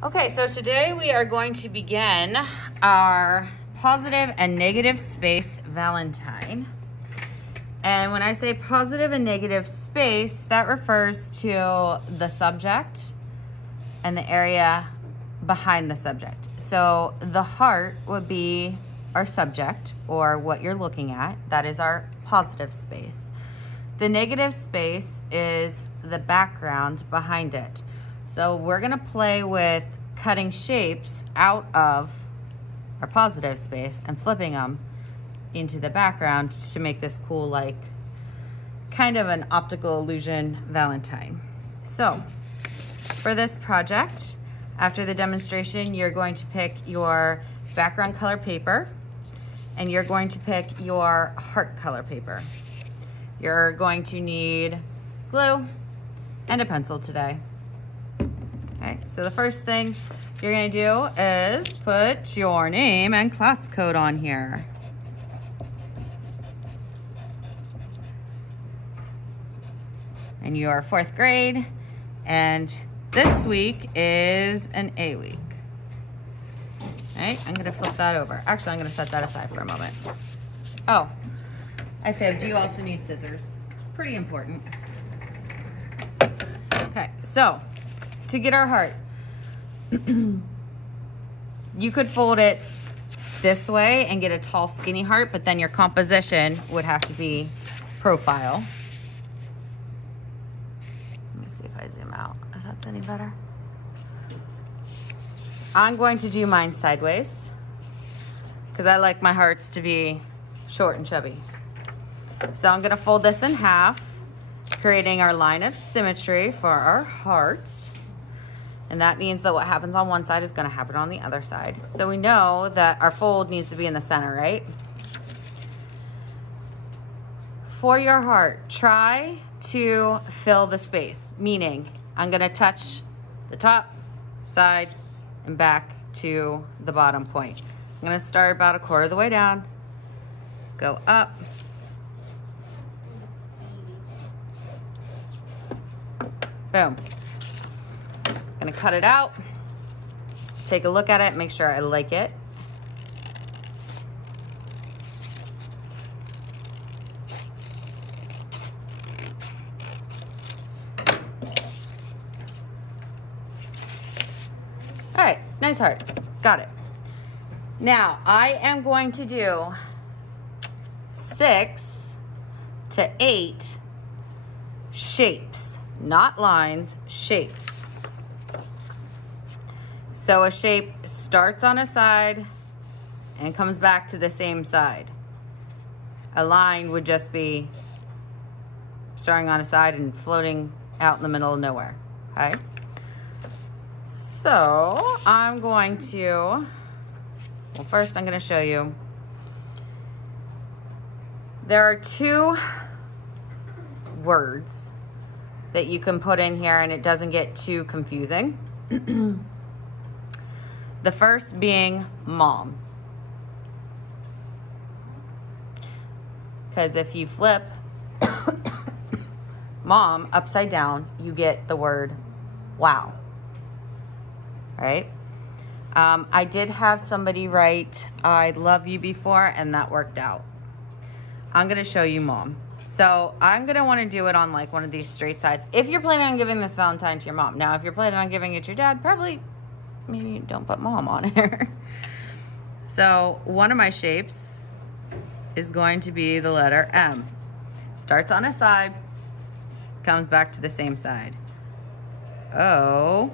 Okay, so today we are going to begin our positive and negative space Valentine. And when I say positive and negative space, that refers to the subject and the area behind the subject. So the heart would be our subject or what you're looking at. That is our positive space. The negative space is the background behind it. So we're gonna play with cutting shapes out of our positive space and flipping them into the background to make this cool, like kind of an optical illusion Valentine. So for this project, after the demonstration, you're going to pick your background color paper and you're going to pick your heart color paper. You're going to need glue and a pencil today. Okay, so the first thing you're gonna do is put your name and class code on here. And you are 4th grade, and this week is an A week. All right, I'm gonna flip that over. Actually, I'm gonna set that aside for a moment. Oh, I fibbed, you also need scissors. Pretty important. Okay, so to get our heart, you could fold it this way and get a tall, skinny heart, but then your composition would have to be profile. Let me see if I zoom out, if that's any better. I'm going to do mine sideways because I like my hearts to be short and chubby. So I'm gonna fold this in half, creating our line of symmetry for our heart. And that means that what happens on one side is gonna happen on the other side. So we know that our fold needs to be in the center, right? For your heart, try to fill the space, meaning I'm gonna touch the top, side, and back to the bottom point. I'm gonna start about a quarter of the way down, go up, boom. Gonna cut it out, take a look at it, make sure I like it. All right, nice heart, got it. Now I am going to do 6 to 8 shapes, not lines, shapes. So a shape starts on a side and comes back to the same side. A line would just be starting on a side and floating out in the middle of nowhere, okay? So I'm going to, well, first I'm gonna show you. There are 2 words that you can put in here and it doesn't get too confusing. The first being mom. Because if you flip mom upside down, you get the word wow. Right? I did have somebody write I love you before and that worked out. I'm gonna show you mom. So I'm gonna wanna do it on like one of these straight sides. If you're planning on giving this Valentine to your mom. Now, if you're planning on giving it to your dad, probably maybe don't put mom on here. So one of my shapes is going to be the letter M. Starts on a side, comes back to the same side. O,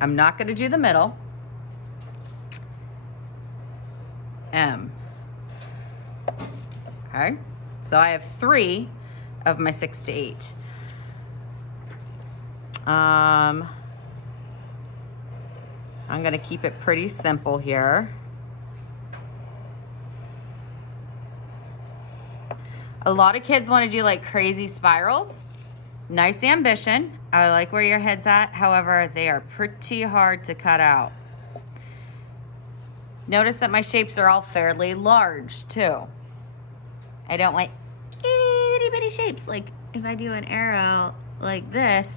I'm not gonna do the middle. M. Okay, so I have 3 of my 6 to 8. I'm gonna keep it pretty simple here. A lot of kids wanna do like crazy spirals. Nice ambition. I like where your head's at. However, they are pretty hard to cut out. Notice that my shapes are all fairly large too. I don't like itty bitty shapes. Like if I do an arrow like this,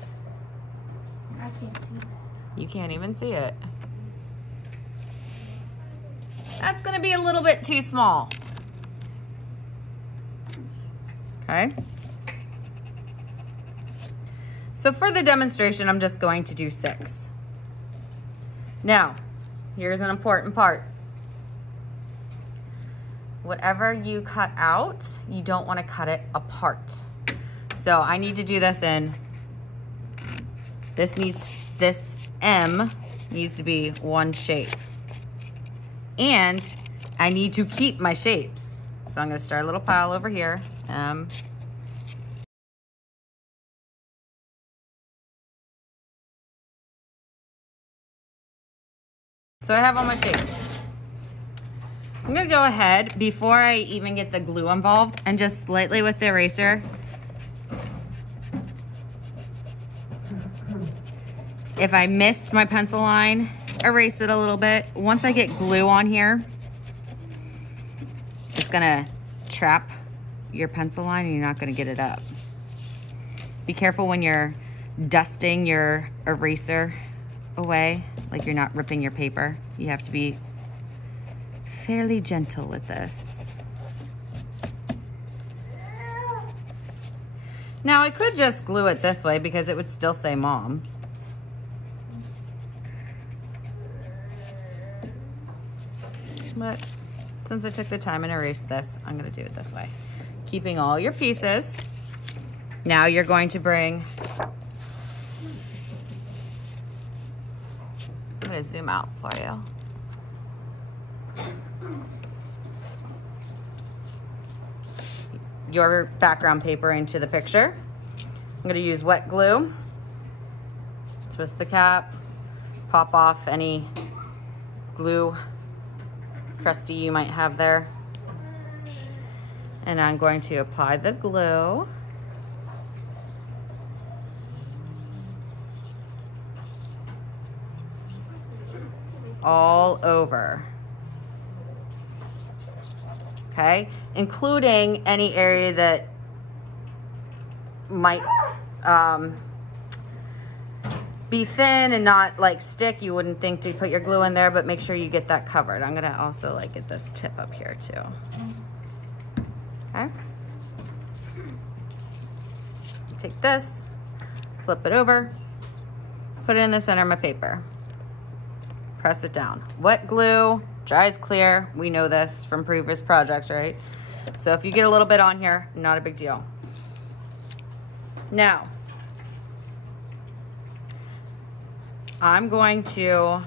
I can't see that. You can't even see it. That's gonna be a little bit too small. Okay. So for the demonstration, I'm just going to do 6. Now, here's an important part. Whatever you cut out, you don't want to cut it apart. So I need to do this in, this M needs to be one shape. And I need to keep my shapes. So I'm going to start a little pile over here. So I have all my shapes. I'm gonna go ahead, before I even get the glue involved, and just lightly with the eraser, if I missed my pencil line, erase it a little bit. Once I get glue on here, it's gonna trap your pencil line and you're not gonna get it up. Be careful when you're dusting your eraser away, like you're not ripping your paper. You have to be fairly gentle with this. Now I could just glue it this way because it would still say mom. But since I took the time and erased this, I'm gonna do it this way. Keeping all your pieces. Now you're going to bring, I'm gonna zoom out for you. Your background paper into the picture. I'm gonna use wet glue. Twist the cap, pop off any glue crusty you might have there. And I'm going to apply the glue. All over. Okay, including any area that might be thin and not like stick. You wouldn't think to put your glue in there, but make sure you get that covered. I'm gonna also like get this tip up here too. Okay. Take this, flip it over, put it in the center of my paper. Press it down. Wet glue dries clear. We know this from previous projects, right? So if you get a little bit on here, not a big deal. Now, I'm going to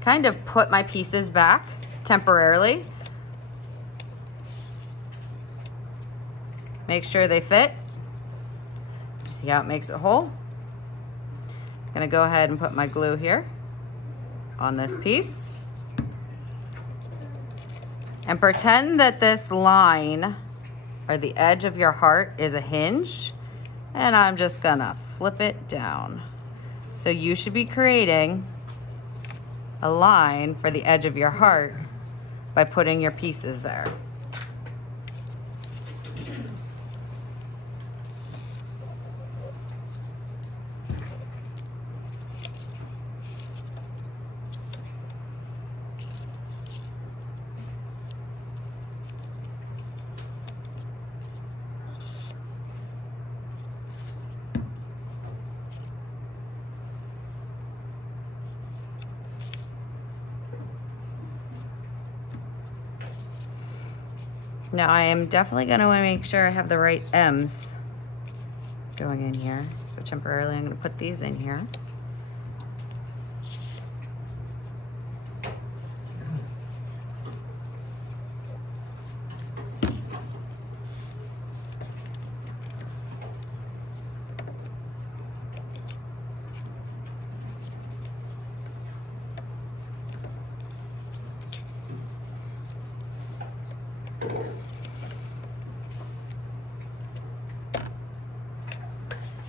kind of put my pieces back temporarily. Make sure they fit. See how it makes it whole? I'm gonna go ahead and put my glue here on this piece. And pretend that this line or the edge of your heart is a hinge, and I'm just gonna flip it down. So you should be creating a line for the edge of your heart by putting your pieces there. Now I am definitely going to make sure I have the right M's going in here. So temporarily I'm going to put these in here.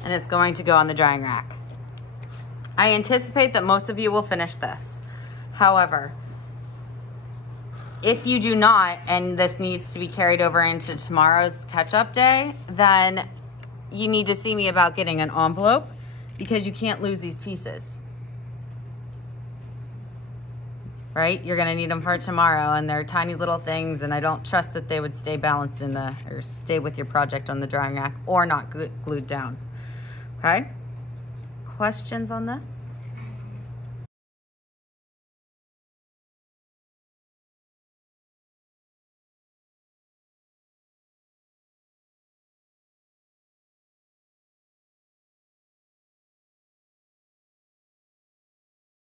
And it's going to go on the drying rack. I anticipate that most of you will finish this. However, if you do not, and this needs to be carried over into tomorrow's catch-up day, then you need to see me about getting an envelope because you can't lose these pieces. Right? You're gonna need them for tomorrow, and they're tiny little things, and I don't trust that they would stay balanced in the, or stay with your project on the drying rack, or not glued down. Okay? Questions on this?